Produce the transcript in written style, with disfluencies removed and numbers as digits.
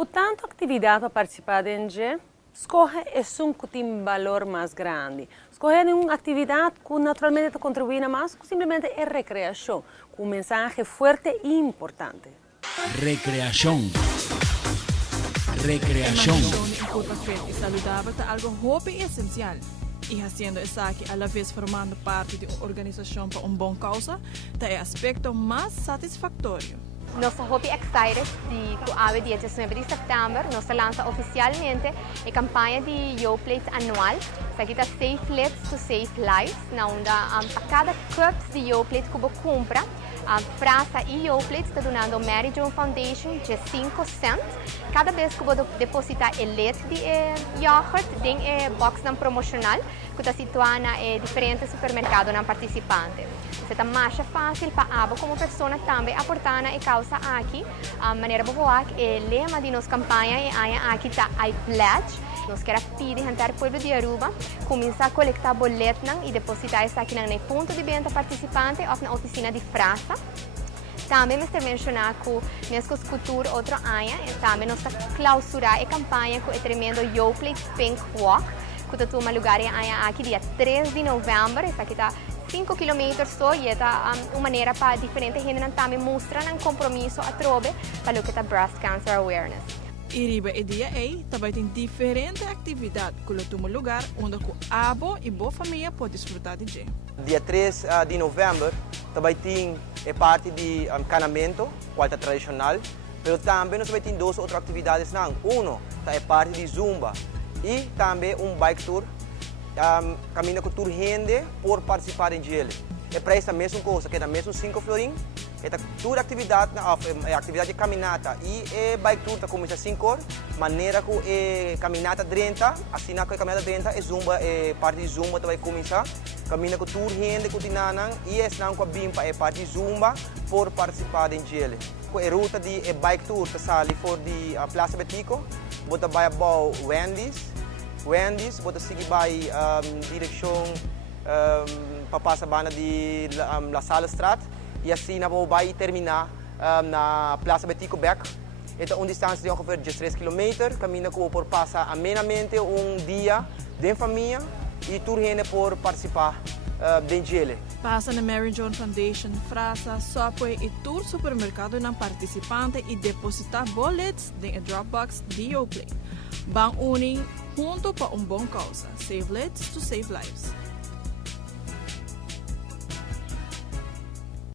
Com tanta atividade para participar de escolhe um que tem valor mais grande. Escolher uma atividade que naturalmente contribui mais, que simplesmente é recreação, com um mensagem forte e importante. Recreación. Recreación. En curva y saludable es algo joven y esencial. Y haciendo eso aquí a la vez formando parte de una organización para una buena causa, es el aspecto más satisfactorio. Nós estamos excited de que a dia 19 de setembro nós lança oficialmente a campanha de YoPlate anual. Isso aqui está Safe Let's to Save Lives, onde para cada cup de YoPlate que você compra, a França e YoPlate está donando Mary Joan Foundation de 5 cents. Cada vez que você depositar o leite de iogurte tem box promocional que está situado em diferentes supermercados participante. Isso é mais fácil para a como pessoa também aportar na causa aqui. A maneira boa é o lema de nossa campanha é aqui está I Pledge. Nós queremos pedir ao povo de Aruba começar a coletar boletos e depositar isso aqui no ponto de venda participante ou na oficina de França. Também me está mencionando que nessa cultura outro ano, também nós clausurar a campanha com o tremendo YoPlate Pink Walk, que está toma lugar aqui dia 3 de novembro. Isso aqui está 5 km só e é uma maneira para diferentes gente também mostrar um compromisso a trobe para o que é breast cancer awareness. E riba e dia aí também tem diferentes atividades que toma lugar onde a abo e boa família pode desfrutar de dia. Dia 3 de novembro também tem parte de canamento, qual é tradicional, mas também nós também tem duas outras atividades não. É parte de zumba e também bike tour. Caminha com tour gente por participar em ele. É para essa mesma coisa, que é na mesma 5 florim. É toda atividade, atividade de caminhada e bike tour começa às 5 horas. Maneira que caminhada 30, assim na caminhada 30 é zumba, parte de zumba vai começar. Caminha com tour gente com tinanang e não com a bimpa é parte de zumba por participar em ele. A ruta de bike tour que sai for de Plaza Betico, bota vai ao Wendy's, bota seguir vai direção para passar bana de La Salle Straat e assim na vai terminar na Plaza Betico Beck. É uma distância de ongeveer 3 km, caminha por passar amenamente dia de família e tour gente por participar dele. Passa na Mary Joan Foundation, França, Subway e tour supermercado na participante e depositar boletos em Dropbox de YoPlate. Vão unir junto para uma boa causa. Save Let's to Save Lives.